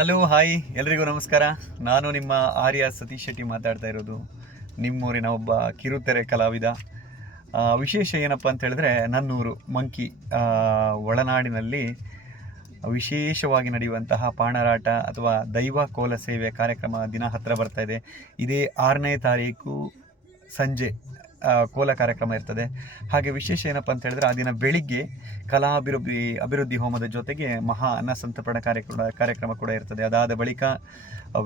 Hello hi ಎಲ್ರಿಗೂ ನಮಸ್ಕಾರ. ನಾನು ನಿಮ್ಮ ಆರ್ಯ ಸತೀಶ್ ಶೆಟ್ಟಿ ಮಾತಾಡ್ತಾ ಇರೋದು, ನಿಮ್ಮೂರಿನ ಒಬ್ಬ ಕಿರುತೆರೆ ಕಲಾವಿದ. ವಿಶೇಷ ಏನಪ್ಪ ಅಂತ ಹೇಳಿದ್ರೆ, ನನ್ನೂರು ಮಂಕಿ ಒಳನಾಡಿನಲ್ಲಿ ವಿಶೇಷವಾಗಿ ನಡೆಯುವಂತಹ ಪಾಣರಾಟ ಅಥವಾ ದೈವ ಕೋಲ ಸೇವೆ ಕಾರ್ಯಕ್ರಮ ದಿನ ಹತ್ತಿರ ಬರ್ತಾ ಇದೆ. ಇದೇ 6ನೇ ತಾರೀಕು ಸಂಜೆ ಕೋಲ ಕಾರ್ಯಕ್ರಮ ಇರ್ತದೆ. ಹಾಗೆ ವಿಶೇಷ ಏನಪ್ಪ ಅಂತ ಹೇಳಿದ್ರೆ, ಆ ದಿನ ಬೆಳಿಗ್ಗೆ ಕಲಾ ಅಭಿವೃದ್ಧಿ ಹೋಮದ ಜೊತೆಗೆ ಮಹಾ ಅನ್ನ ಸಂತರ್ಪಣಾ ಕಾರ್ಯಕ್ರಮ ಕೂಡ ಇರ್ತದೆ. ಅದಾದ ಬಳಿಕ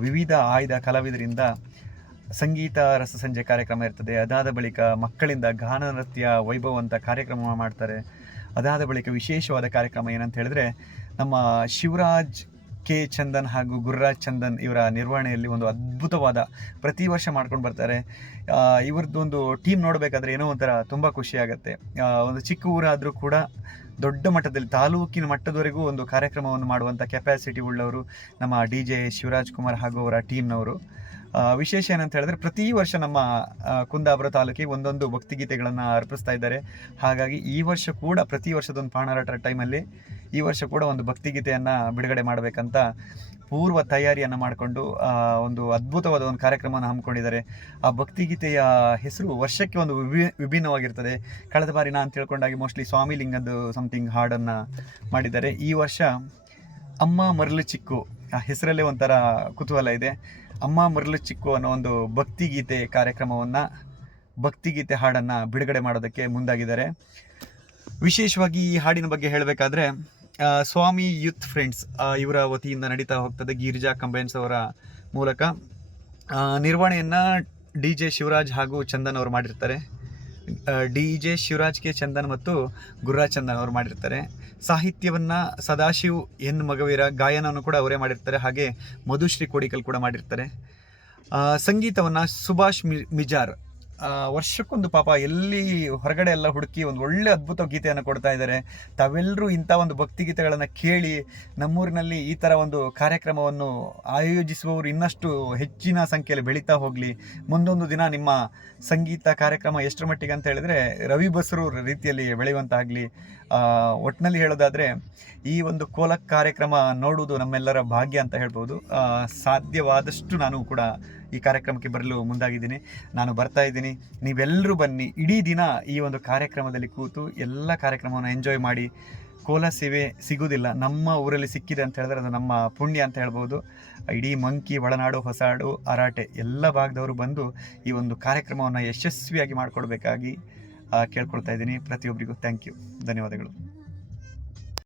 ವಿವಿಧ ಆಯ್ದ ಕಲಾವಿದರಿಂದ ಸಂಗೀತ ರಸಸಂಜೆ ಕಾರ್ಯಕ್ರಮ ಇರ್ತದೆ. ಅದಾದ ಬಳಿಕ ಮಕ್ಕಳಿಂದ ಗಾನ ನೃತ್ಯ ವೈಭವ ಅಂತ ಕಾರ್ಯಕ್ರಮ ಮಾಡ್ತಾರೆ. ಅದಾದ ಬಳಿಕ ವಿಶೇಷವಾದ ಕಾರ್ಯಕ್ರಮ ಏನಂತ ಹೇಳಿದ್ರೆ, ನಮ್ಮ ಶಿವರಾಜ್ ಕೆ ಚಂದನ್ ಹಾಗೂ ಗುರುರಾಜ್ ಚಂದನ್ ಇವರ ನಿರ್ವಹಣೆಯಲ್ಲಿ ಒಂದು ಅದ್ಭುತವಾದ, ಪ್ರತಿ ವರ್ಷ ಮಾಡ್ಕೊಂಡು ಬರ್ತಾರೆ. ಇವ್ರದ್ದು ಒಂದು ಟೀಮ್ ನೋಡಬೇಕಾದ್ರೆ ಏನೋ ಒಂಥರ ತುಂಬ ಖುಷಿಯಾಗತ್ತೆ. ಒಂದು ಚಿಕ್ಕ ಊರಾದರೂ ಕೂಡ ದೊಡ್ಡ ಮಟ್ಟದಲ್ಲಿ ತಾಲೂಕಿನ ಮಟ್ಟದವರೆಗೂ ಒಂದು ಕಾರ್ಯಕ್ರಮವನ್ನು ಮಾಡುವಂಥ ಕೆಪಾಸಿಟಿ ಉಳ್ಳವರು ನಮ್ಮ DJ ಶಿವರಾಜ್ ಕುಮಾರ್ ಹಾಗೂ ಅವರ ಟೀಮ್ನವರು. ವಿಶೇಷ ಏನಂತ ಹೇಳಿದ್ರೆ, ಪ್ರತಿ ವರ್ಷ ನಮ್ಮ ಕುಂದಾಪುರ ತಾಲೂಕಿಗೆ ಒಂದೊಂದು ಭಕ್ತಿಗೀತೆಗಳನ್ನು ಅರ್ಪಿಸ್ತಾ ಇದ್ದಾರೆ. ಹಾಗಾಗಿ ಈ ವರ್ಷ ಕೂಡ ಪ್ರತಿ ವರ್ಷದೊಂದು ಪಾಣರಾಟ ಟೈಮಲ್ಲಿ ಈ ವರ್ಷ ಕೂಡ ಒಂದು ಭಕ್ತಿಗೀತೆಯನ್ನು ಬಿಡುಗಡೆ ಮಾಡಬೇಕಂತ ಪೂರ್ವ ತಯಾರಿಯನ್ನು ಮಾಡಿಕೊಂಡು ಒಂದು ಅದ್ಭುತವಾದ ಒಂದು ಕಾರ್ಯಕ್ರಮವನ್ನು ಹಮ್ಮಿಕೊಂಡಿದ್ದಾರೆ. ಆ ಭಕ್ತಿಗೀತೆಯ ಹೆಸರು ವರ್ಷಕ್ಕೆ ಒಂದು ವಿಭಿನ್ನವಾಗಿರ್ತದೆ. ಕಳೆದ ಬಾರಿ ನಾನು ತಿಳ್ಕೊಂಡಾಗಿ ಮೋಸ್ಟ್ಲಿ ಸ್ವಾಮಿ ಲಿಂಗದ್ದು ಸಮಥಿಂಗ್ ಹಾಡನ್ನು ಮಾಡಿದ್ದಾರೆ. ಈ ವರ್ಷ ಅಮ್ಮ ಮರಳು ಚಿಕ್ಕು, ಆ ಹೆಸರಲ್ಲೇ ಒಂಥರ ಕುತೂಹಲ ಇದೆ. ಅಮ್ಮ ಮರಳು ಚಿಕ್ಕು ಅನ್ನೋ ಒಂದು ಭಕ್ತಿಗೀತೆ ಹಾಡನ್ನು ಬಿಡುಗಡೆ ಮಾಡೋದಕ್ಕೆ ಮುಂದಾಗಿದ್ದಾರೆ. ವಿಶೇಷವಾಗಿ ಈ ಹಾಡಿನ ಬಗ್ಗೆ ಹೇಳಬೇಕಾದ್ರೆ, ಸ್ವಾಮಿ ಯೂತ್ ಫ್ರೆಂಡ್ಸ್ ಇವರ ವತಿಯಿಂದ ನಡೀತಾ ಹೋಗ್ತದೆ. ಗಿರಿಜಾ ಕಂಬೈನ್ಸ್ ಅವರ ಮೂಲಕ ನಿರ್ವಹಣೆಯನ್ನು DJ ಶಿವರಾಜ್ ಹಾಗೂ ಚಂದನ್ ಅವರು ಮಾಡಿರ್ತಾರೆ. DJ ಶಿವರಾಜ್ ಕೆ ಚಂದನ್ ಮತ್ತು ಗುರುರಾಜ್ ಚಂದನ್ ಅವರು ಮಾಡಿರ್ತಾರೆ. ಸಾಹಿತ್ಯವನ್ನು ಸದಾಶಿವ್ ಎನ್ ಮಗವೀರ, ಗಾಯನವನ್ನು ಕೂಡ ಅವರೇ ಮಾಡಿರ್ತಾರೆ. ಹಾಗೆ ಮಧುಶ್ರೀ ಕೋಡಿಕಲ್ ಕೂಡ ಮಾಡಿರ್ತಾರೆ. ಸಂಗೀತವನ್ನು ಸುಭಾಷ್ ಮಿಜಾರ್ ವರ್ಷಕ್ಕೊಂದು ಪಾಪ ಎಲ್ಲಿ ಹೊರಗಡೆ ಎಲ್ಲ ಹುಡುಕಿ ಒಂದು ಒಳ್ಳೆ ಅದ್ಭುತ ಗೀತೆಯನ್ನು ಕೊಡ್ತಾ ಇದ್ದಾರೆ. ತಾವೆಲ್ಲರೂ ಇಂಥ ಒಂದು ಭಕ್ತಿಗೀತೆಗಳನ್ನು ಕೇಳಿ ನಮ್ಮೂರಿನಲ್ಲಿ ಈ ಥರ ಒಂದು ಕಾರ್ಯಕ್ರಮವನ್ನು ಆಯೋಜಿಸುವವರು ಇನ್ನಷ್ಟು ಹೆಚ್ಚಿನ ಸಂಖ್ಯೆಯಲ್ಲಿ ಬೆಳೀತಾ ಹೋಗಲಿ. ಮುಂದೊಂದು ದಿನ ನಿಮ್ಮ ಸಂಗೀತ ಕಾರ್ಯಕ್ರಮ ಎಷ್ಟರ ಮಟ್ಟಿಗೆ ಅಂತ ಹೇಳಿದ್ರೆ ರವಿ ಬಸರು ರೀತಿಯಲ್ಲಿ ಬೆಳೆಯುವಂತಾಗಲಿ. ಒಟ್ಟಿನಲ್ಲಿ ಹೇಳೋದಾದರೆ, ಈ ಒಂದು ಕೋಲ ಕಾರ್ಯಕ್ರಮ ನೋಡುವುದು ನಮ್ಮೆಲ್ಲರ ಭಾಗ್ಯ ಅಂತ ಹೇಳ್ಬೋದು. ಸಾಧ್ಯವಾದಷ್ಟು ನಾನು ಕೂಡ ಈ ಕಾರ್ಯಕ್ರಮಕ್ಕೆ ಬರಲು ಮುಂದಾಗಿದ್ದೀನಿ. ನಾನು ಬರ್ತಾ ಇದ್ದೀನಿ, ನೀವೆಲ್ಲರೂ ಬನ್ನಿ. ಇಡೀ ದಿನ ಈ ಒಂದು ಕಾರ್ಯಕ್ರಮದಲ್ಲಿ ಕೂತು ಎಲ್ಲ ಕಾರ್ಯಕ್ರಮವನ್ನು ಎಂಜಾಯ್ ಮಾಡಿ. ಕೋಲ ಸೇವೆ ಸಿಗೋದಿಲ್ಲ, ನಮ್ಮ ಊರಲ್ಲಿ ಸಿಕ್ಕಿದೆ ಅಂತ ಹೇಳಿದ್ರೆ ಅದು ನಮ್ಮ ಪುಣ್ಯ ಅಂತ ಹೇಳ್ಬೋದು. ಇಡೀ ಮಂಕಿ, ಒಳನಾಡು, ಹೊಸನಾಡು, ಅರಾಟೆ ಎಲ್ಲ ಭಾಗದವರು ಬಂದು ಈ ಒಂದು ಕಾರ್ಯಕ್ರಮವನ್ನು ಯಶಸ್ವಿಯಾಗಿ ಮಾಡಿಕೊಡ್ಬೇಕಾಗಿ ಕೇಳ್ಕೊಳ್ತಾ ಇದ್ದೀನಿ. ಪ್ರತಿಯೊಬ್ಬರಿಗೂ ಥ್ಯಾಂಕ್ ಯು, ಧನ್ಯವಾದಗಳು.